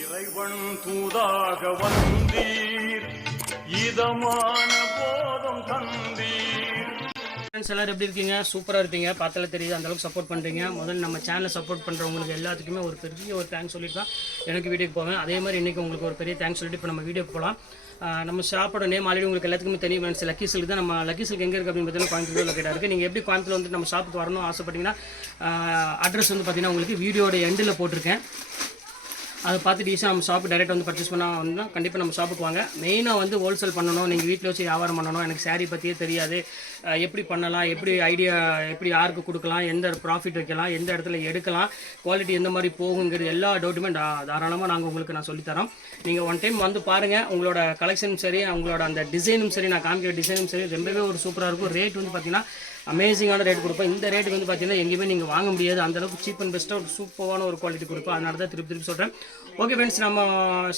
இறைவன் தூதாக வந்தீர் இதமான போதம் தந்தீர். எல்லாரும் எப்படி இருக்கீங்க? சூப்பராக இருப்பீங்க, பார்த்தாலே தெரியுது அந்த அளவுக்கு சப்போர்ட் பண்ணுறீங்க. முதல்ல நம்ம சேனலை சப்போர்ட் பண்ணுறவங்களுக்கு எல்லாத்துக்குமே ஒரு பெரிய ஒரு தேங்க்ஸ் சொல்லிட்டு தான் எனக்கு வீடியோக்கு போவேன். அதே மாதிரி இன்றைக்கி உங்களுக்கு ஒரு பெரிய தேங்க்ஸ் சொல்லிட்டு இப்போ நம்ம வீடியோக்கு போகலாம். நம்ம ஷாப்போட நேம் ஆல்ரெடி உங்களுக்கு எல்லாத்துக்குமே தெரியும் ஃப்ரெண்ட்ஸ். லக்கி சில்க் தான். நம்ம லக்கி சில்க் எங்கே இருக்குது அப்படின்னு பார்த்தீங்கன்னா கோயம்புத்தூர் லொக்கேட்டாக இருக்குது. நீங்கள் எப்படி கோயம்புத்தூர் வந்து நம்ம ஷாப்புக்கு வரணும் ஆசைப்பட்டீங்கன்னா அட்ரஸ் வந்து பார்த்தீங்கன்னா உங்களுக்கு வீடியோட எண்டில் போட்டிருக்கேன். அதை பார்த்துட்டு ஈஸியாக நம்ம ஷாப்பு டேரெக்டாக வந்து பர்ச்சேஸ் பண்ணால் வந்தால் கண்டிப்பாக நம்ம ஷாப்புக்கு வாங்க. மெயினாக வந்து ஹோல்சேல் பண்ணணும், நீங்கள் வீட்டில் வச்சு வியாபாரம் பண்ணணும், எனக்கு சாரீ பற்றியே தெரியாது, எப்படி பண்ணலாம், எப்படி ஐடியா, எப்படி யாருக்கு கொடுக்கலாம், எந்த ப்ராஃபிட் வைக்கலாம், எந்த இடத்துல எடுக்கலாம், குவாலிட்டி எந்த மாதிரி போகுங்கிறது எல்லா டவுட்டுமே தாராளமாக நான் உங்களுக்கு சொல்லித்தரோம். நீங்கள் ஒன் டைம் வந்து பாருங்கள். உங்களோட கலெக்ஷனும் சரி, உங்களோட அந்த டிசைனும் சரி, நான் காமிக்கிற டிசைனும் சரி ரொம்பவே ஒரு சூப்பராக இருக்கும். ரேட் வந்து பார்த்தீங்கன்னா அமேசிங்கான ரேட் கொடுப்போம். இந்த ரேட்டுக்கு வந்து பார்த்தீங்கன்னா எங்கேயுமே நீங்கள் வாங்க முடியாது. அந்தளவுக்கு சீப் அண்ட் பெஸ்ட்டாக ஒரு சூப்பரான ஒரு குவாலிட்டி கொடுப்போம். அதனால தான் திருப்பி சொல்கிறேன். ஓகே ஃப்ரெண்ட்ஸ், நம்ம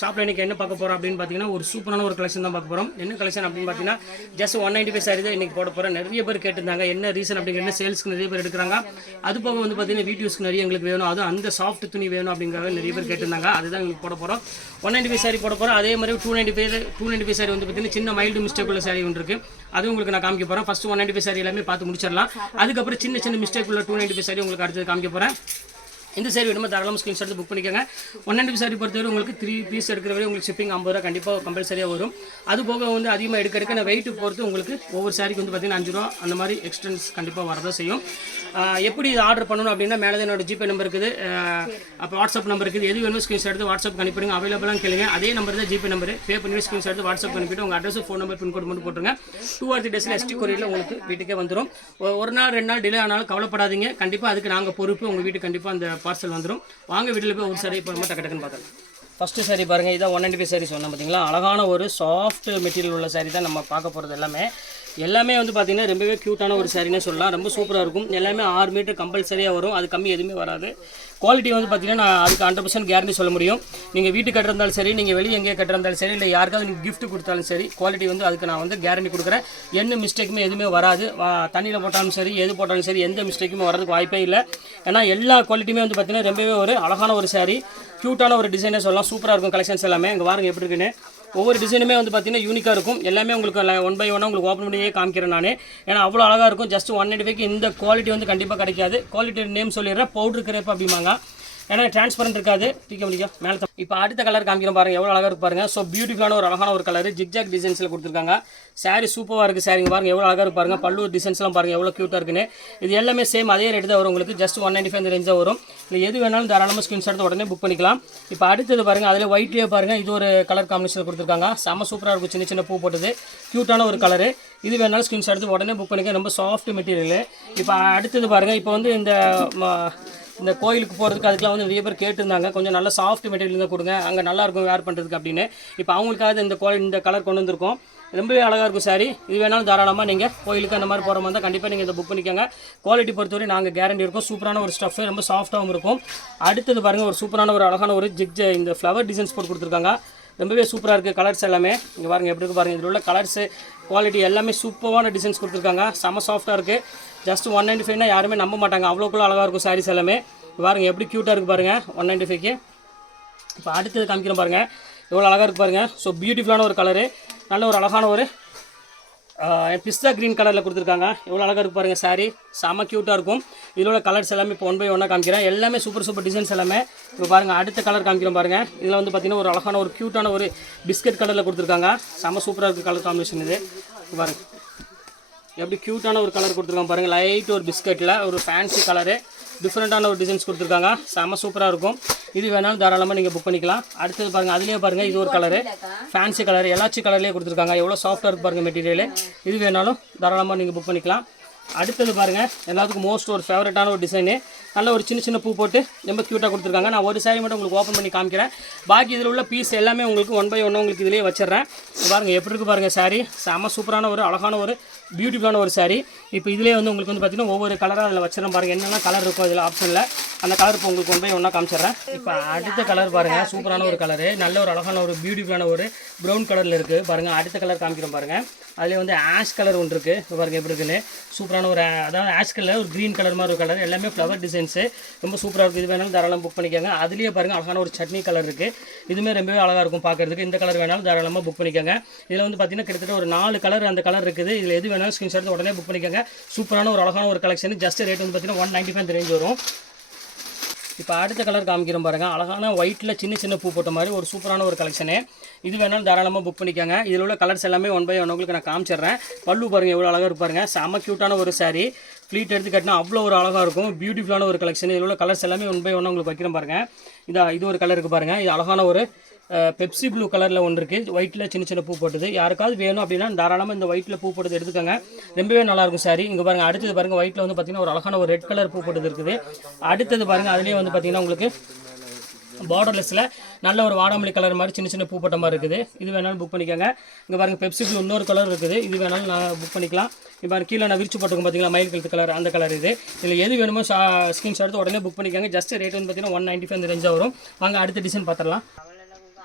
ஷாப்பில் இன்றைக்கி என்ன பார்க்க போகிறோம் அப்படின்னு பார்த்தீங்கன்னா ஒரு சூப்பரான ஒரு கலெக்ஷன் தான் பார்க்க போகிறோம். என்ன கலெக்ஷன் அப்படின்னு பார்த்தீங்கன்னா ஜஸ்ட் 195 சாரி தான் இன்றைக்கி போட போகிறேன். நிறைய பேர் கேட்டிருந்தாங்க என்ன ரீசன் அப்படிங்கிற சேல்ஸ்க்கு நிறைய பேர் எடுக்கிறாங்க. அது போக வந்து பார்த்தீங்கன்னா வீடியோஸ்க்கு நிறைய எங்களுக்கு வேணும், அதுவும் அந்த சாஃப்ட் துணி வேணும் அப்படிங்கிறத நிறைய பேர் கேட்டிருந்தாங்க. அதுதான் எங்களுக்கு போட போகிறோம். 195 சாரி போட போகிறோம். அதே மாதிரி 295 சாரி வந்து பார்த்தீங்கன்னா சின்ன மைல்டு மிஸ்டேக் உள்ள சாரி ஒன்று இருக்குது. அதுவும் உங்களுக்கு நான் காமிக்க போகிறேன். ஃபஸ்ட்டு 195 சாரி எல்லாமே பார்த்து முடிச்சிடலாம். அதுக்கப்புறம் சின்ன மிஸ்டேக் உள்ள 295 சாரி உங்களுக்கு அடுத்தது காமிக்க போகிறேன். இந்த சாரி வேணுமா தாராளமாக ஸ்க்ரீன்ஷாட் புக் பண்ணிக்கோங்க. 195 சாரி பொறுத்தவரை உங்களுக்கு 3 பீஸ் எடுக்கிற வரை உங்களுக்கு ஷிப்பிங் 50 ரூபா கண்டிப்பாக கம்பல்சரியாக வரும். அது போக வந்து அதிகமாக எடுக்க நான் வெயிட்டு பொறுத்து உங்களுக்கு ஒவ்வொரு சாரிக்கு வந்து பார்த்தீங்கன்னா 5 ரூபா அந்த மாதிரி எக்ஸ்டென்ஸ் கண்டிப்பாக வரதான் செய்யும். எப்படி இது ஆர்டர் பண்ணணும் அப்படின்னா மேலே தான் என்னோட ஜிபே நம்பர் இருக்குது, அப்போ வாட்ஸ்அப் நம்பர் இருக்குது. எது வேணும் ஸ்க்ரீன்ஷாட் எடுத்து வாட்ஸ்அப் அனுப்பிடுங்க. அவைலபிளாக கேளுங்க. அதே நம்பர் தான் ஜிபே நம்பர். பே பண்ணி ஸ்க்ரீன்ஷாட் எடுத்து வாட்ஸ்அப் அனுப்பிட்டு உங்கள் அட்ரஸ், ஃபோன் நம்பர், பின்கோட் மட்டும் போட்டுருங்க. 2 or 3 டேஸில் ST கொரியரில் உங்களுக்கு வீட்டுக்கே வந்துடும். ஒரு நாள் 2 நாள் டிலே ஆனாலும் கவலைப்படாதீங்க. கண்டிப்பாக அதுக்கு நாங்கள் பொறுப்பு. உங்கள் வீட்டுக்கு கண்டிப்பாக அந்த பார்சல் வந்துடும். வாங்க வீட்டில் போய் ஒரு சாரி இப்போ டக்கு டக்குன்னு பார்க்கலாம். ஃபஸ்ட்டு சாரி பாருங்கள். இதான் 195 சாரி சொன்னேன் பார்த்தீங்களா. அழகான ஒரு சாஃப்ட் மெட்டீரியல் உள்ள சாரி தான் நம்ம பார்க்க போகிறது. எல்லாமே வந்து பார்த்திங்கன்னா ரொம்பவே க்யூட்டான ஒரு சாரினே சொல்லலாம். ரொம்ப சூப்பராக இருக்கும். எல்லாமே 6 மீட்டர் கம்பல்சரியாக வரும். அது கம்மி எதுவுமே வராது. குவாலிட்டி வந்து பார்த்திங்கன்னா நான் அதுக்கு 100% கேரண்டி சொல்ல முடியும். நீங்கள் வீட்டுக்கு கட்டிருந்தாலும் சரி, நீங்கள் வெளியே எங்கேயே கட்டிருந்தாலும் சரி, இல்லை யாருக்காவது நீங்கள் கிஃப்ட் கொடுத்தாலும் சரி, குவாலிட்டி வந்து அதுக்கு நான் வந்து கேரண்டி கொடுக்குறேன். என்ன மிஸ்டேக்குமே எதுவுமே வராது. தண்ணியில் போட்டாலும் சரி, எது போட்டாலும் சரி, எந்த மிஸ்டேக்குமே வரதுக்கு வாய்ப்பே இல்லை. ஏன்னா எல்லா குவாலிட்டியுமே வந்து பார்த்திங்கன்னா ரொம்பவே ஒரு அழகான ஒரு சாரி, க்யூட்டான ஒரு டிசைனே சொல்லலாம். சூப்பராக இருக்கும் கலெக்ஷன்ஸ் எல்லாமே. இங்கே பாருங்கள் எப்படி இருக்குன்னு. ஒவ்வொரு டிசைனுமே வந்து பார்த்தீங்கன்னா யூனிக்காக இருக்கும். எல்லாமே உங்களுக்கு 1 by 1 உங்களுக்கு ஓப்பன் பண்ணியே காமிக்கிறேன் நான். ஏன்னா அவ்வளோ அழகாக இருக்கும். ஜஸ்ட் 195க்கு இந்த குவாலிட்டி வந்து கண்டிப்பாக கிடைக்காது. குவாலிட்டி நேம் சொல்லிடுறேன், பவுடர் கிரேப் அப்படிம்பாங்க. ஏன்னா டிரான்ஸ்பரண்ட் இருக்காது. தீக்க முடியும் மேலே. இப்போ அடுத்த கலர் காமிக்கிறேன் பாருங்கள், எவ்வளோ அழகாக இருக்கு பாருங்கள். ஸோ பியூட்டிஃபுல்லான ஒரு அழகான ஒரு கலர் ஜிக்ஜாக் டிசைன்ஸில் கொடுத்துருக்காங்க. சாரி சூப்பராக இருக்குது. சாரிங்க பாருங்கள் எவ்வளோ அழகாக இருக்கு பாருங்கள். பல்லு டிசைன்ஸ்லாம் பாருங்கள் எவ்வளோ க்யூட்டாக இருக்குன்னு. இது எல்லாமே சேம் அதே ரேட்டு தான் வரும் உங்களுக்கு. ஜஸ்ட் 195 இந்த ரேஞ்ச் தான் வரும். இல்லை எது வேணாலும் தாராளமாக ஸ்க்ரீன்ஷாட் உடனே புக் பண்ணிக்கலாம். இப்போ அடுத்தது பாருங்கள், அதில் ஒயிட்லேயே பாருங்கள் இது ஒரு கலர் காம்பினேஷன் கொடுத்துருக்காங்க. செம்ம சூப்பராக இருக்கும். சின்ன பூ போட்டது க்யூட்டான ஒரு கலரு. இது வேணாலும் ஸ்க்ரீன்ஷாட் எடுத்து உடனே புக் பண்ணிக்க. ரொம்ப சாஃப்ட் மெட்டீரியல். இப்போ அடுத்தது பாருங்கள், இப்போ வந்து இந்த கோயிலுக்கு போகிறதுக்கு அதுக்கெலாம் வந்து நிறைய பேர் கேட்டிருந்தாங்க, கொஞ்சம் நல்ல சாஃப்ட் மெட்டீரியல் தான் கொடுங்க, அங்கே நல்லாயிருக்கும் வேர் பண்ணுறதுக்கு அப்படின்னு. இப்போ அவங்களுக்காக இந்த கலர் கொண்டு வந்திருக்கோம். ரொம்பவே அழகாக இருக்கும் சாரி. இது வேணாலும் தாராளமாக நீங்கள் கோயிலுக்கு அந்த மாதிரி போகிற மாதிரி தான் கண்டிப்பாக நீங்கள் இதை புக் பண்ணிக்கோங்க. குவாலிட்டி பொறுத்தவரை நாங்கள் கேரண்டி இருக்கும். சூப்பரான ஒரு ஸ்டஃப், ரொம்ப சாஃப்ட்டாகவும் இருக்கும். அடுத்தது பாருங்கள், ஒரு சூப்பரான ஒரு அழகான ஒரு இந்த ஃப்ளவர் டிசைன்ஸ் போட்டு கொடுத்துருக்காங்க. ரொம்பவே சூப்பராக இருக்குது கலர்ஸ் எல்லாமே. இங்கே பாருங்கள் எப்படி இருக்குது பாருங்கள். இதில் உள்ள கலர்ஸு குவாலிட்டி எல்லாமே சூப்பரான டிசைன்ஸ் கொடுத்துருக்காங்க. செம்ம சாஃப்ட்டாக இருக்குது. ஜஸ்ட் 195னா யாருமே நம்ப மாட்டாங்க, அவ்வளோக்குள்ள அழகாக இருக்கும் சாரீஸ் எல்லாமே. பாருங்கள் எப்படி க்யூட்டாக இருக்குது பாருங்கள் 195க்கு. இப்போ அடுத்தது காமிக்கிறோம் பாருங்கள், எவ்வளோ அழகாக இருக்குது பாருங்கள். ஸோ பியூட்டிஃபுல்லான ஒரு கலரு, நல்ல ஒரு அழகான ஒரு பிஸ்தா க்ரீன் கலரில் கொடுத்துருக்காங்க. எவ்வளோ அழகாக இருக்குது பாருங்கள் சாரி. செம்ம க்யூட்டாக இருக்கும். இதில் உள்ள கலர்ஸ் எல்லாமே இப்போ 1 by 1 காமிக்கிறேன். எல்லாமே சூப்பர் டிசைன்ஸ் எல்லாமே. இப்போ பாருங்கள் அடுத்த கலர் காமிக்கிறோம் பாருங்கள். இதில் வந்து பார்த்திங்கன்னா ஒரு அழகான ஒரு க்யூட்டான ஒரு பிஸ்கட் கலரில் கொடுத்துருக்காங்க. செம்ம சூப்பராக இருக்குது கலர் காம்பினேஷன். இது பாருங்கள் எப்படி க்யூட்டான ஒரு கலர் கொடுத்துருக்காங்க பாருங்கள். லைட் ஒரு பிஸ்கட்டில் ஒரு ஃபேன்சி கலரு, டிஃப்ரெண்ட்டான ஒரு டிசைன்ஸ் கொடுத்துருக்காங்க. செம்ம சூப்பராக இருக்கும். இது வேணாலும் தாராளமாக நீங்கள் புக் பண்ணிக்கலாம். அடுத்தது பாருங்கள், அதுலேயே பாருங்கள் இது ஒரு கலரு, ஃபேன்சி கலர், எல்லாச்சி கலர்லேயே கொடுத்துருக்காங்க. எவ்வளோ சாஃப்ட்டாக இருக்குது பாருங்கள் மெட்டீரியல். இது வேணாலும் தாராளமாக நீங்கள் புக் பண்ணிக்கலாம். அடுத்தது பாருங்கள், எல்லாத்துக்கும் மோஸ்ட் ஒரு ஃபேவரட்டான ஒரு டிசைனு, நல்ல ஒரு சின்ன பூ போட்டு ரொம்ப க்யூட்டாக கொடுத்துருக்காங்க. நான் ஒரு சாரி மட்டும் உங்களுக்கு ஓப்பன் பண்ணி காமிக்கிறேன். பாக்கி இதில் உள்ள பீஸ் எல்லாமே உங்களுக்கு 1 by 1 உங்களுக்கு இதிலேயே வச்சிடுறேன். பாருங்கள் எப்படி இருக்குது பாருங்கள் சாரி. செம்ம சூப்பரான ஒரு அழகான ஒரு பியூட்டிஃபுல்லான ஒரு சாரி. இப்போ இதிலே வந்து உங்களுக்கு வந்து பார்த்திங்கன்னா ஒவ்வொரு கலராக அதில் வச்சிடறேன் பாருங்கள். என்னென்ன கலர் இருக்கும் அதில் ஆப்ஷனில், அந்த கலர் இப்போ உங்களுக்கு 1 by 1 காமிச்சிடுறேன். இப்போ அடுத்த கலர் பாருங்கள், சூப்பரான ஒரு கலரு, நல்ல ஒரு அழகான ஒரு பியூட்டிஃபுல்லான ஒரு ப்ரௌன் கலரில் இருக்குது பாருங்கள். அடுத்த கலர் காமிக்கிறோம் பாருங்கள். அதில் வந்து ஆஷ் கலர் ஒன்று இருக்குது பாருங்கள் எப்படி இருக்குன்னு. சூப்பரான ஒரு அதாவது ஆஷ் கலர் ஒரு க்ரீன் கலர் மாதிரி ஒரு கலர், எல்லாமே ஃப்ளவர் டிசைன். டிசைன்ஸு ரொம்ப சூப்பராக இருக்குது. இது வேணாலும் தாராளமாக புக் பண்ணிக்கோங்க. அதுலேயே பாருங்கள் அழகான ஒரு சட்னி கலர் இருக்குது. இதுவுமே ரொம்பவே அழகாக இருக்கும் பார்க்குறதுக்கு. இந்த கலர் வேணாலும் தாராளமாக புக் பண்ணிக்கோங்க. இதில் வந்து பார்த்தீங்கன்னா கிட்டத்தட்ட ஒரு 4 கலர் அந்த கலர் இருக்குது. இதில் எது வேணாலும் ஸ்க்ரீன்ஷாட் உடனே புக் பண்ணிக்கோங்க. சூப்பரான ஒரு அழகான ஒரு கலெக்ஷன். ஜஸ்ட் ரேட் வந்து பார்த்தீங்கன்னா 195 ரேஞ்ச் வரும். இப்போ அடுத்த கலர் காமிக்கிறோம் பாருங்கள். அழகான ஒயிட்டில் சின்ன சின்ன பூ போட்ட மாதிரி ஒரு சூப்பரான ஒரு கலெக்ஷனு. இது வேணாலும் தாராளமாக புக் பண்ணிக்கோங்க. இதில் உள்ள கலர்ஸ் எல்லாமே 1 by 1 உங்களுக்கு நான் காமிச்சிடுறேன். பல்லு பாருங்கள் எவ்வளோ அழகாக இருப்பாருங்க. செம்ம க்யூட்டான ஒரு சாரீ. ஃப்ளீட் எடுத்து கட்டினா அவ்வளோ ஒரு அழகாக இருக்கும். பியூட்டிஃபுல்லான ஒரு கலெக்ஷன். இதில் உள்ள கலர்ஸ் எல்லாமே 1 by 1 உங்களுக்கு வைக்கிறேன் பாருங்கள். இது ஒரு கலர் இருக்குது பாருங்கள். இது அழகான ஒரு பெப்சி ப்ளூ கலரில் ஒன்று இருக்குது. ஒயிட்டில் சின்ன சின்ன பூ போட்டது. யாருக்காவது வேணும் அப்படின்னா தாராளமாக இந்த ஒயிட்டில் பூ போட்டது எடுத்துக்கோங்க. ரொம்பவே நல்லாயிருக்கும் சாரி. இங்கே பாருங்கள். அடுத்தது பாருங்கள் ஒயிட்டில் வந்து பார்த்திங்கன்னா ஒரு அழகான ஒரு ரெட் கலர் பூ போட்டது இருக்குது. அடுத்தது பாருங்கள் அதுலேயே வந்து பார்த்திங்கன்னா உங்களுக்கு பார்டர்லெஸில் நல்ல ஒரு வாடாமல்லி கலர் மாதிரி சின்ன சின்ன பூ போட்ட மாதிரி இருக்குது. இது வேணாலும் புக் பண்ணிக்கோங்க. இங்கே பாருங்கள் பெப்சி ப்ளூ இன்னொரு கலர் இருக்குது. இது வேணாலும் நான் புக் பண்ணிக்கலாம். இப்போ கீழே நான் விரிச்சு போட்டுருக்கோம் பார்த்தீங்களா மயில் கழுத்து கலர், அந்த கலர் இது. இதில் எது வேணுமோ ஸ்க்ரீன்ஷாட் எடுத்து உடனே புக் பண்ணிக்கோங்க. ஜஸ்ட் ரேட் வந்து பார்த்தீங்கன்னா 195 அந்த ரேஞ்சாக வரும். வாங்க அடுத்த டிசைன் பார்த்துடலாம்.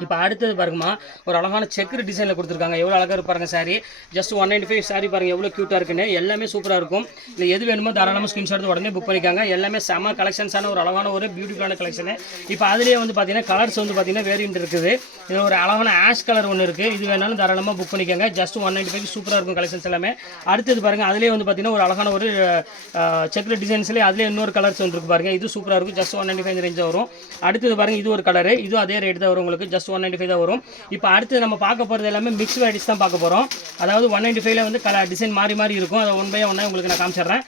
இப்போ அடுத்தது பாருங்கம்மா ஒரு அழகான செக்குரு டிசைனில் கொடுத்துருக்காங்க. எவ்வளோ அழகாக இருப்பாருங்க சாரி. ஜஸ்ட் 195 சாரி பாருங்கள் எவ்வளோ க்யூட்டாக இருக்குன்னு. எல்லாமே சூப்பராக இருக்கும். இல்லை எது வேணுமோ தாராளமாக ஸ்க்ரீன்ஷாட் உடனே புக் பண்ணிக்காங்க. எல்லாமே செம கலெக்ஷன்ஸான ஒரு அழகான ஒரு பியூட்டிஃபுல்லான கலெக்ஷனு. இப்போ அதுலேயே வந்து பார்த்தீங்கன்னா கலர்ஸ் வந்து பார்த்தீங்கன்னா வேரியன்ட் இருக்குது. இதில் ஒரு அழகான ஆஷ் கலர் ஒன்று இருக்குது. இது வேணாலும் தாராளமாக புக் பண்ணிக்கோங்க. ஜஸ்ட் 195 சூப்பராக இருக்கும் கலெக்ஷன்ஸ் எல்லாமே. அடுத்தது பாருங்கள் அதுலேயே வந்து பார்த்தீங்கன்னா ஒரு அழகான ஒரு செக்குரு டிசைன்ஸ்லேயே அதுலேயே இன்னொரு கலர்ஸ் ஒன்று இருக்குது பாருங்கள். இது சூப்பராக இருக்கும். ஜஸ்ட் 195 ரேஞ்சாக வரும். அடுத்தது பாருங்கள் இது ஒரு கலரு. இது அதே ரேட் தான் வரும் உங்களுக்கு. ஜஸ்ட் 195 தான் வரும். இப்போ அடுத்து நம்ம பார்க்க போகிறது எல்லாமே மிக்ஸ் வெரைட்டிஸ் தான் பார்க்க போகிறோம். அதாவது 195ல வந்து டிசைன் மாறி இருக்கும். அதை 1 by 1 உங்களுக்கு நான் காமிச்சிடுறேன்.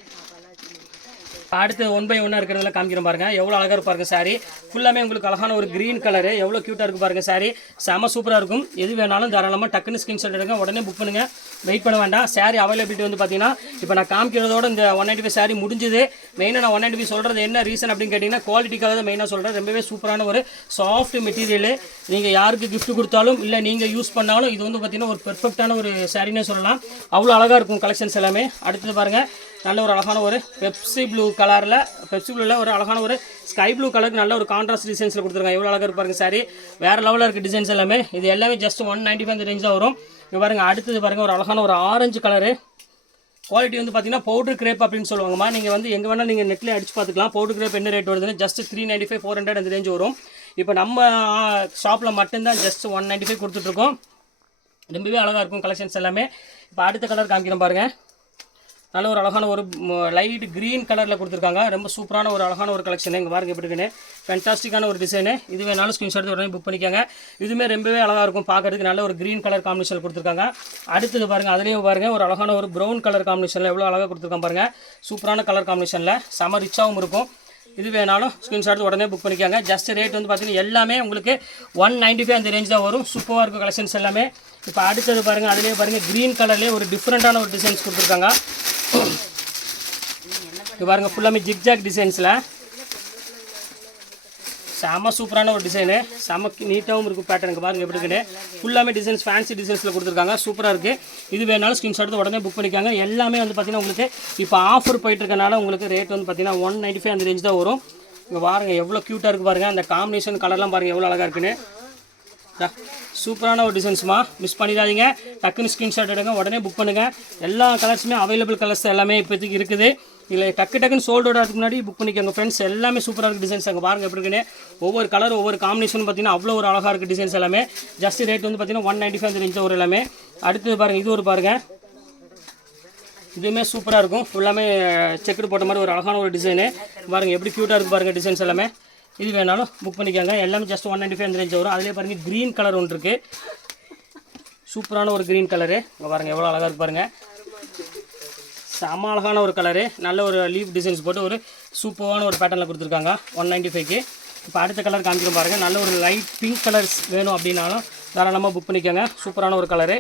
அடுத்து 1 by 1 இருக்கிறதுல காமிக்கிறேன் பாருங்க. எவ்வளோ அழகாக இருப்பாருங்க சாரி. ஃபுல்லாமே உங்களுக்கு அழகான ஒரு க்ரீன் கலரு. எவ்வளோ க்யூட்டாக இருக்குது பாருங்க சாரி. செம சூப்பராக இருக்கும். எது வேணாலும் தாராளமாக டக்குன்னு ஸ்க்ரீன்ஷாட் எடுங்க. உடனே புக் பண்ணுங்கள். வெயிட் பண்ண வேண்டாம். சாரி அவைலபிலிட்டி வந்து பார்த்தீங்கன்னா இப்போ நான் காமிக்கிறதோட இந்த 195 சாரி முடிஞ்சுது. மெயினாக நான் 195 சொல்கிறது என்ன ரீசன் அப்படின்னு கேட்டிங்கன்னா குவாலிட்டிக்காக தான் மெயினாக சொல்கிறேன். ரொம்பவே சூப்பரான ஒரு சாஃப்ட் மெட்டீரியல். நீங்கள் யாருக்கு கிஃப்ட் கொடுத்தாலும் இல்லை நீங்கள் யூஸ் பண்ணாலும் இது வந்து பார்த்தீங்கன்னா ஒரு பெர்ஃபெக்டான ஒரு சாரின்னே சொல்லலாம். அவ்வளோ அழகாக இருக்கும் கலெக்ஷன்ஸ் எல்லாமே. அடுத்தது பாருங்கள் நல்ல ஒரு அழகான ஒரு பெப்சி ப்ளூ கலரில் பெப்சி ப்ளூவில் ஒரு அழகான ஒரு ஸ்கை ப்ளூ கலருக்கு நல்ல ஒரு கான்ட்ராஸ்ட் டிசைன்ஸில் கொடுத்துருக்காங்க. எவ்வளோ அழகாக இருப்பாருங்க சாரி. வேறு லெவலில் இருக்குது டிசைன்ஸ் எல்லாமே. இது எல்லாமே ஜஸ்ட் 195 அந்த ரேஞ்ச் தான் வரும். இங்கே பாருங்கள் அடுத்தது பாருங்கள் ஒரு அழகான ஒரு ஆரஞ்சு கலரு. குவாலிட்டி வந்து பார்த்தீங்கன்னா பவுடர் கிரேப் அப்படின்னு சொல்லுவாங்கம்மா. நீங்கள் வந்து எங்கே வேணால் நீங்கள் நெட்டில் அடிச்சு பார்த்துக்கலாம். பவுடர் கிரேப் என்ன ரேட் வருதுன்னு ஜஸ்ட் 395 400 அந்த ரேஞ்ச் வரும். இப்போ நம்ம ஷாப்பில் மட்டும்தான் ஜஸ்ட் 195 கொடுத்துட்ருக்கோம். ரொம்பவே அழகாக இருக்கும் கலெக்ஷன்ஸ் எல்லாமே. இப்போ அடுத்த கலர் காமிக்கிறேன் பாருங்கள். நல்ல ஒரு அழகான ஒரு லைட் க்ரீன் கலரில் கொடுத்துருக்காங்க. ரொம்ப சூப்பரான ஒரு அழகான ஒரு கலெக்ஷன். இங்கே பாருங்க எப்படி இருக்குன்னு. ஃபேன்டாஸ்டிக்கான ஒரு டிசைனு. இது வேணாலும் ஸ்க்ரீன்ஷாட் உடனே புக் பண்ணிக்கோங்க. இதுவுமே ரொம்பவே அழகாக இருக்கும் பார்க்குறதுக்கு. நல்ல ஒரு க்ரீன் கலர் காம்பினேஷன் கொடுத்துருக்காங்க. அடுத்தது பாருங்கள் அதுலேயும் பாருங்கள் ஒரு அழகான ஒரு ப்ரௌன் கலர் காம்பினேஷனில் எவ்வளோ அழகாக கொடுத்துருக்காங்க பாருங்கள். சூப்பரான கலர் காம்பினேஷனில் செம ரிச்சாகவும் இருக்கும். இது வேணாலும் ஸ்க்ரீன்ஷாட் உடனே புக் பண்ணிக்காங்க. ஜஸ்ட் ரேட் வந்து பார்த்தீங்கன்னா எல்லாமே உங்களுக்கு 195 அந்த ரேஞ்ச் தான் வரும். சூப்பராக இருக்கும் கலெக்ஷன்ஸ் எல்லாமே. இப்போ அடுத்தது பாருங்கள் அதுலேயே பாருங்கள் க்ரீன் கலர்லேயே ஒரு டிஃப்ரெண்ட்டான ஒரு டிசைன்ஸ் கொடுத்துருக்காங்க. இது பாருங்கள் ஃபுல்லாமே ஜிக்ஜாக் டிசைன்ஸில் செம சூப்பரான ஒரு டிசைனு. செம நீட்டாகவும் இருக்கும் பேட்டர்னுக்கு பாருங்கள் எப்படி இருக்குன்னு. ஃபுல்லாமே டிசைன்ஸ் ஃபேன்சி டிசைன்ஸில் கொடுத்துருக்காங்க. சூப்பராக இருக்குது. இது வேணாலும் ஸ்க்ரீன்ஷாட் எடுத்து உடனே புக் பண்ணிக்காங்க. எல்லாமே வந்து பார்த்தீங்கன்னா உங்களுக்கு இப்போ ஆஃபர் போயிட்டுருக்கனால உங்களுக்கு ரேட் வந்து பார்த்தீங்கன்னா 195 அந்த ரேஞ்ச் தான் வரும். இங்கே பாருங்கள் எவ்வளோ க்யூட்டாக இருக்குது பாருங்கள். அந்த காம்பினேஷன் கலர்லாம் பாருங்கள் எவ்வளோ அழகாக இருக்குன்னு. சூப்பரான ஒரு டிசைன்ஸ்மா. மிஸ் பண்ணிடாதீங்க. டக்குன்னு ஸ்க்ரீன்ஷாட் எடுங்க. உடனே புக் பண்ணுங்கள். எல்லா கலர்ஸுமே அவைலபிள் கலர்ஸ் எல்லாமே இப்போதைக்கு இருக்குது. இல்லை டக்குன்னு சோல்ட் அவுட் ஆகிறதுக்கு முன்னாடி புக் பண்ணிக்கோங்க ஃப்ரெண்ட்ஸ். எல்லாமே சூப்பராக இருக்குது டிசைன்ஸ். அங்கே பாருங்கள் எப்படி இருக்குன்னு. ஒவ்வொரு கலர் ஒவ்வொரு காம்பினேஷன் பார்த்தீங்கன்னா அவ்வளோ ஒரு அழகாக இருக்குது டிசைன்ஸ் எல்லாமே. ஜஸ்ட் ரேட் வந்து பார்த்தீங்கன்னா 195 அந்த ரேஞ்ச் ஒரு எல்லாமே. அடுத்தது பாருங்கள் இது ஒரு பாருங்கள். இதுவுமே சூப்பராக இருக்கும். ஃபுல்லாமே செக்குடு போட்ட மாதிரி ஒரு அழகான ஒரு டிசைனு. பாருங்கள் எப்படி க்யூட்டாக இருக்குது பாருங்கள் டிசைன்ஸ் எல்லாமே. இது வேணாலும் புக் பண்ணிக்கோங்க. எல்லாமே ஜஸ்ட் 195 அந்த ரேஞ்ச் வரும். அதிலே பாருங்கள் க்ரீன் கலர் ஒன்று இருக்குது. சூப்பரான ஒரு க்ரீன் கலரு. இங்கே பாருங்கள் எவ்வளோ அழகாக இருக்கு பாருங்கள். செம்ம அழகான ஒரு கலரு. நல்ல ஒரு லீஃப் டிசைன்ஸ் போட்டு ஒரு சூப்பரான ஒரு பேட்டர்னில் கொடுத்துருக்காங்க 195க்கு. இப்போ அடுத்த கலர் காமிக்கிறோம் பாருங்கள். நல்ல ஒரு லைட் பிங்க் கலர்ஸ் வேணும் அப்படின்னாலும் தாராளமாக புக் பண்ணிக்கோங்க. சூப்பரான ஒரு கலரு.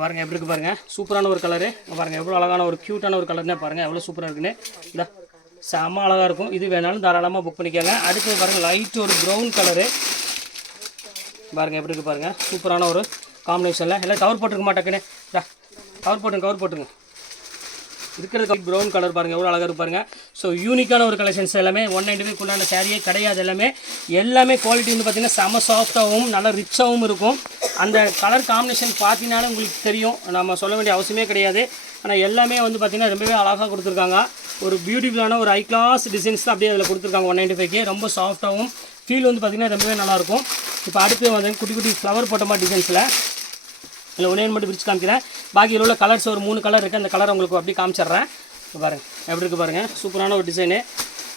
பாருங்கள் எப்படி இருக்குது பாருங்கள். சூப்பரான ஒரு கலரு. பாருங்கள் எவ்வளோ அழகான ஒரு க்யூட்டான ஒரு கலர்னே பாருங்கள் எவ்வளோ சூப்பராக இருக்குன்னு. இந்த செம்ம அழகாக இருக்கும். இது வேணாலும் தாராளமாக புக் பண்ணிக்கோங்க. அடுத்து பாருங்கள் லைட் ஒரு ப்ரௌன் கலரு. பாருங்கள் எப்படி இருக்குது பாருங்கள். சூப்பரான ஒரு காம்பினேஷனில் எல்லாம் கவர் போட்டுருக்க மாட்டேக்குன்னு. கவர் போட்டுருங்க. இருக்கிறது ப்ரௌன் கலர் பாருங்கள் எவ்வளோ அழகாக இருப்பாருங்க. ஸோ யூனிக்கான ஒரு கலெக்ஷன்ஸ் எல்லாமே 195 உண்டான சாரியே கிடையாது. எல்லாமே குவாலிட்டி வந்து பார்த்திங்கன்னா செம சாஃப்டாகவும் நல்லா ரிச்சாகவும் இருக்கும். அந்த கலர் காம்பினேஷன் பார்த்தீங்கன்னாலும் உங்களுக்கு தெரியும். நம்ம சொல்ல வேண்டிய அவசியமே கிடையாது. ஆனால் எல்லாமே வந்து பார்த்திங்கன்னா ரொம்பவே அழகாக கொடுத்துருக்காங்க. ஒரு பியூட்டிஃபுல்லான ஒரு ஹை கிளாஸ் டிசைன்ஸ் தான் அப்படியே அதில் கொடுத்துருக்காங்க. 195க்கு ரொம்ப சாஃப்ட்டாகவும் ஃபீல் வந்து பார்த்திங்கன்னா ரொம்பவே நல்லாயிருக்கும். இப்போ அடுத்து வந்து குட்டி குட்டி ஃப்ளவர் போட்ட மாதிரி டிசைன்ஸில் இல்லை ஒரே மட்டும் பிரித்து காமிக்கிறேன். பாக்கி உள்ள கலர்ஸ் ஒரு 3 கலர் இருக்குது. அந்த கலர் உங்களுக்கு அப்படி காமிச்சிட்றேன். பாருங்கள் எப்படி இருக்குது பாருங்கள், சூப்பரான ஒரு டிசைனு.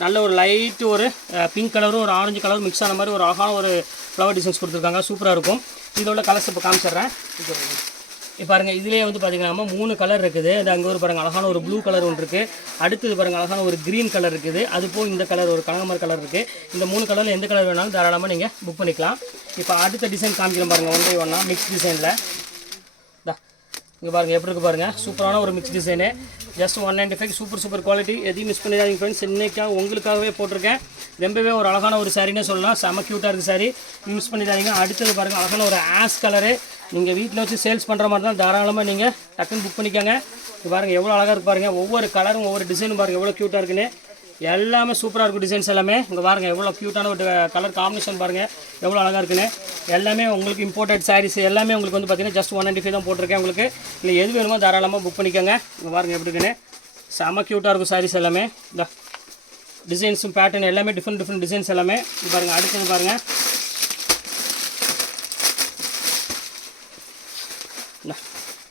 நல்ல ஒரு லைட்டு ஒரு பிங்க் கலரும் ஒரு ஆரஞ்சு கலரும் மிக்ஸ் ஆன மாதிரி ஒரு அழகான ஒரு ஃப்ளவர் டிசைன்ஸ் கொடுத்துருக்காங்க. சூப்பராக இருக்கும். இதில் உள்ள கலர்ஸ் இப்போ காமிச்சிட்றேன். இப்போ பாருங்கள் இதிலே வந்து பார்த்திங்கன்னா 3 கலர் இருக்குது. அது அங்கே ஒரு பாருங்கள் அழகான ஒரு ப்ளூ கலர் ஒன்று இருக்குது. அடுத்தது பாருங்கள் அழகான ஒரு க்ரீன் கலர் இருக்குது. அதுபோல் இந்த கலர் ஒரு கனகமர கலர் இருக்குது. இந்த 3 கலரில் எந்த கலர் வேணாலும் தாராளமாக நீங்கள் புக் பண்ணிக்கலாம். இப்போ அடுத்த டிசைன் காமிக்கிறோம் பாருங்கள், 1 by 1 மிக்ஸ் டிசைனில். இங்கே பாருங்கள் எப்படி இருக்குது பாருங்கள், சூப்பரான ஒரு mix design. Just 195 super quality. எதையும் மிஸ் பண்ணிடாதீங்க ஃப்ரெண்ட்ஸ். இன்றைக்காக உங்களுக்காகவே போட்டிருக்கேன். ரொம்பவே ஒரு அழகான ஒரு சாரினே சொல்லலாம். செம்ம க்யூட்டாக இருக்குது சாரி, மிஸ் பண்ணிடாதீங்க. அடுத்தது பாருங்கள் அழகான ஒரு ஆஷ் கலரு. நீங்கள் வீட்டில் வச்சு சேல்ஸ் பண்ணுற மாதிரி தான் தாராளமாக நீங்கள் டக்குன்னு புக் பண்ணிக்கோங்க. இது பாருங்கள் எவ்வளோ அழகாக இருக்குது பாருங்கள். ஒவ்வொரு கலரும் ஒவ்வொரு டிசைனும் பாருங்கள் எவ்வளோ க்யூட்டாக இருக்குன்னு. எல்லாமே சூப்பராக இருக்கும் டிசைன்ஸ் எல்லாமே. இங்கே பாருங்கள் எவ்வளோ க்யூட்டான ஒரு கலர் காம்பினேஷன் பாருங்கள் எவ்வளோ அழகாக இருக்குன்னு. எல்லாமே உங்களுக்கு இம்போர்ட்டட் சாரீஸ் எல்லாமே உங்களுக்கு வந்து பார்த்திங்கன்னா ஜஸ்ட் 195 தான் போட்டிருக்கேன். உங்களுக்கு இல்லை எது வேணுமோ தாராளமாக புக் பண்ணிக்கோங்க. இங்கே பாருங்கள் எப்படி இருக்குன்னு, செம்ம க்யூட்டாக இருக்கும் சாரீஸ் எல்லாமே. இந்த டிசைன்ஸும் பேட்டர்ன் எல்லாமே டிஃப்ரெண்ட் டிசைன்ஸ் எல்லாமே. இது பாருங்கள் அடுத்தது பாருங்கள்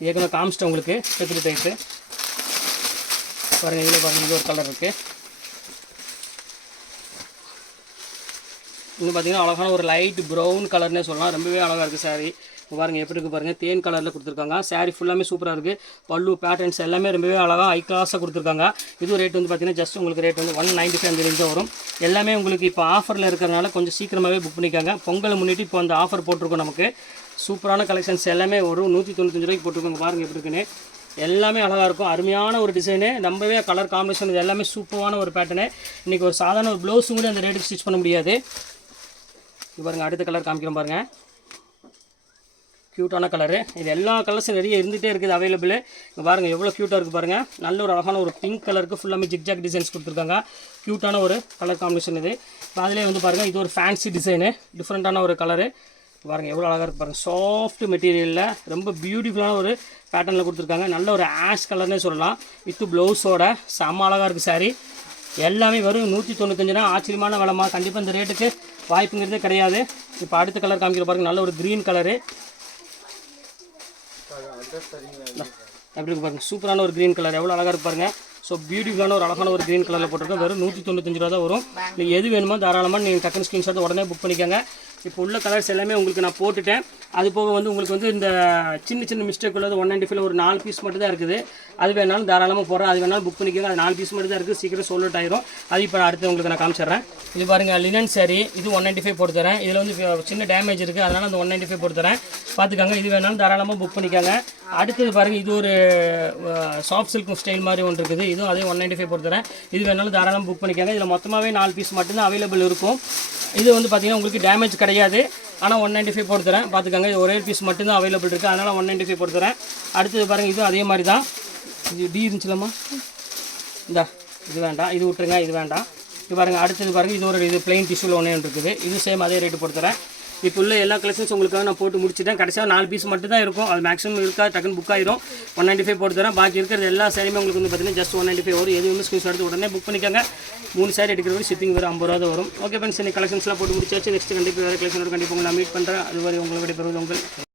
ஏற்கனவே காமிச்சிட்டேன் உங்களுக்கு செக்குடு டைப்பு. பாருங்கள் இதில் பாருங்கள் இது ஒரு கலர் இருக்குது. இன்னும் பார்த்தீங்கன்னா அழகான ஒரு லைட் ப்ரௌன் கலர்னே சொல்லலாம். ரொம்பவே அழகாக இருக்குது சாரீ. பாருங்கள் எப்படி இருக்குது பாருங்கள், தேன் கலரில் கொடுத்துருக்காங்க. சாரீ ஃபுல்லாமே சூப்பராக இருக்குது. பல்லு பேட்டர்ன்ஸ் எல்லாமே ரொம்பவே அழகாக ஹை கிளாஸாக கொடுத்துருக்காங்க. இது ரேட் வந்து பார்த்தீங்கன்னா ஜஸ்ட் உங்களுக்கு ரேட் வந்து 195 அந்த ரேஞ்சாக வரும். எல்லாமே உங்களுக்கு இப்போ ஆஃபரில் இருக்கிறதுனால கொஞ்சம் சீக்கிரமாகவே புக் பண்ணிக்காங்க. பொங்கலை முன்னிட்டு இப்போ அந்த ஆஃபர் போட்டிருக்கோம். நமக்கு சூப்பரான கலெக்ஷன்ஸ் எல்லாமே ஒரு 195 ரூபாய்க்கு போட்டிருக்கோங்க. பாருங்கள் எப்படி இருக்குன்னு, எல்லாமே அழகாக இருக்கும். அருமையான ஒரு டிசைனு, ரொம்பவே கலர் காம்பினேஷன் இது எல்லாமே சூப்பரான ஒரு பேட்டர்னு. இன்றைக்கி ஒரு சாதாரண ஒரு ப்ளவுஸும் கூட அந்த ரேட்டுக்கு ஸ்டிச் பண்ண முடியாது. இது பாருங்கள் அடுத்த கலர் காமிக்கிறோம் பாருங்கள், க்யூட்டான கலரு. இது எல்லா கலர்ஸும் நிறைய இருந்துகிட்டே இருக்குது அவைலபிள். இங்கே பாருங்கள் எவ்வளோ க்யூட்டாக இருக்குது பாருங்கள். நல்ல ஒரு அழகான ஒரு பிங்க் கலருக்கு ஃபுல்லாமே ஜிக்ஜாக் டிசைன்ஸ் கொடுத்துருக்காங்க. க்யூட்டான ஒரு கலர் காம்பினேஷன் இது. இப்போ அதிலே வந்து பாருங்கள் இது ஒரு ஃபேன்சி டிசைனு, டிஃப்ரெண்ட்டான ஒரு கலரு. பாருங்கள் எவ்வளோ அழகாக இருக்குது பாருங்கள். சாஃப்ட் மெட்டீரியலில் ரொம்ப பியூட்டிஃபுல்லான ஒரு பேட்டர்னில் கொடுத்துருக்காங்க. நல்ல ஒரு ஆஷ் கலர்னே சொல்லலாம். வித்து ப்ளவுஸோட செம்ம அழகாக இருக்குது சாரீ. எல்லாமே வரும் 195 ஆச்சரியமான விலைமா. கண்டிப்பாக இந்த ரேட்டுக்கு வாய்ப்புங்கிறதே கிடையாது. இப்போ அடுத்த கலர் காமிக்கிற பாருங்கள், நல்ல ஒரு க்ரீன் கலரு. எப்படி இருக்கு பாருங்கள், சூப்பரான ஒரு க்ரீன் கலர் எவ்வளோ அழகாக இருக்கு பாருங்கள். ஸோ பியூட்டிஃபுல்லான ஒரு அழகான ஒரு க்ரீன் கலரில் போட்டிருக்கோம். வெறும் 195 ரூபா தான் வரும். நீங்கள் எது வேணுமோ தாராளமாக நீங்கள் டக்குன்னு ஸ்க்ரீன்ஷாட் உடனே புக் பண்ணிக்கோங்க. இப்போ உள்ள கலர்ஸ் எல்லாமே உங்களுக்கு நான் போட்டுட்டேன். அது போக வந்து உங்களுக்கு வந்து இந்த சின்ன மிஸ்டேக் உள்ளது 195 ஒரு 4 பீஸ் மட்டும் தான் இருக்குது. அது வேணாலும் தாராளமாக போடுறேன், அது வேணாலும் புக் பண்ணிக்கோங்க. அது 4 பீஸ் மட்டும் தான் இருக்குது, சீக்கிரம் சோல்ட் அவுட் ஆயிரும். அது இப்போ அடுத்து உங்களுக்கு நான் காமிச்சிடுறேன். இது பாருங்கள் லினன் சாரீ, இது 195 போட்டு தரேன். இதில் வந்து சின்ன டேமேஜ் இருக்குது, அதனால் அந்த 195 போட்டு தரேன். பார்த்துக்காங்க, இது வேணாலும் தாராளமாக புக் பண்ணிக்கோங்க. அடுத்தது பாருங்கள் இது ஒரு சாஃப்ட் சில்க் ஸ்டைல் மாதிரி ஒன்று இருக்குது. இதுவும் அதே 195 போட்டு தரேன். இது வேணாலும் தாராளமாக புக் பண்ணிக்கோங்க. இதில் மொத்தமாகவே 4 பீஸ் மட்டும்தான் அவைலபிள் இருக்கும். இது வந்து பார்த்திங்கன்னா உங்களுக்கு டேமேஜ் கிடையாது, ஆனால் 195 போட்டு தரேன். பார்த்துக்காங்க, இது ஒரே பீஸ் மட்டும்தான் அவைலபிள் இருக்குது, அதனால் 195 போட்டு தரேன். அடுத்தது பாருங்கள் இது அதே மாதிரி தான். இது டி இருந்துச்சுலாமா, இந்தா இது வேண்டாம், இது விட்டுருங்க, இது வேண்டாம். இது பாருங்கள் அடுத்தது பாருங்கள், இது ஒரு இது பிளெயின் டிஷ்யூவில் ஒன்று இருக்குது. இது சேம் அதே ரேட்டு போட்டு தரேன். இப்போ உள்ள எல்லா கலெக்ஷன்ஸ் உங்களுக்காக நான் போட்டு முடிச்சிட்டேன். கடைசியாக 4 பீஸ் மட்டும் தான் இருக்கும், அது மேக்ஸிமம் இருக்கா டக்குன்னு புக் ஆயிரும். 195 போட்டு தரேன். பாக்கி இருக்கிறது எல்லா சாரியுமே உங்களுக்கு வந்து பார்த்தீங்கன்னா ஜஸ்ட் 195 வரும். எதுவுமே ஸ்க்ரீன்ஷாட் எடுத்து உடனே புக் பண்ணிக்கோங்க. 3 சாரி எடுக்கிறது ஷிப்பிங் வேறு 50 ரூபா தான் வரும். ஓகே ஃப்ரெண்ட்ஸ், இன்னைக்கு கலெக்ஷன்ஸ்லாம் போட்டு முடிச்சாச்சு. நெக்ஸ்ட் கண்டிப்பாக வேறு கலெக்ஷனோட கண்டிப்பாக உங்களை மீட் பண்ணுறேன். அதுவரை உங்களை விடைபெறுவது உங்கள்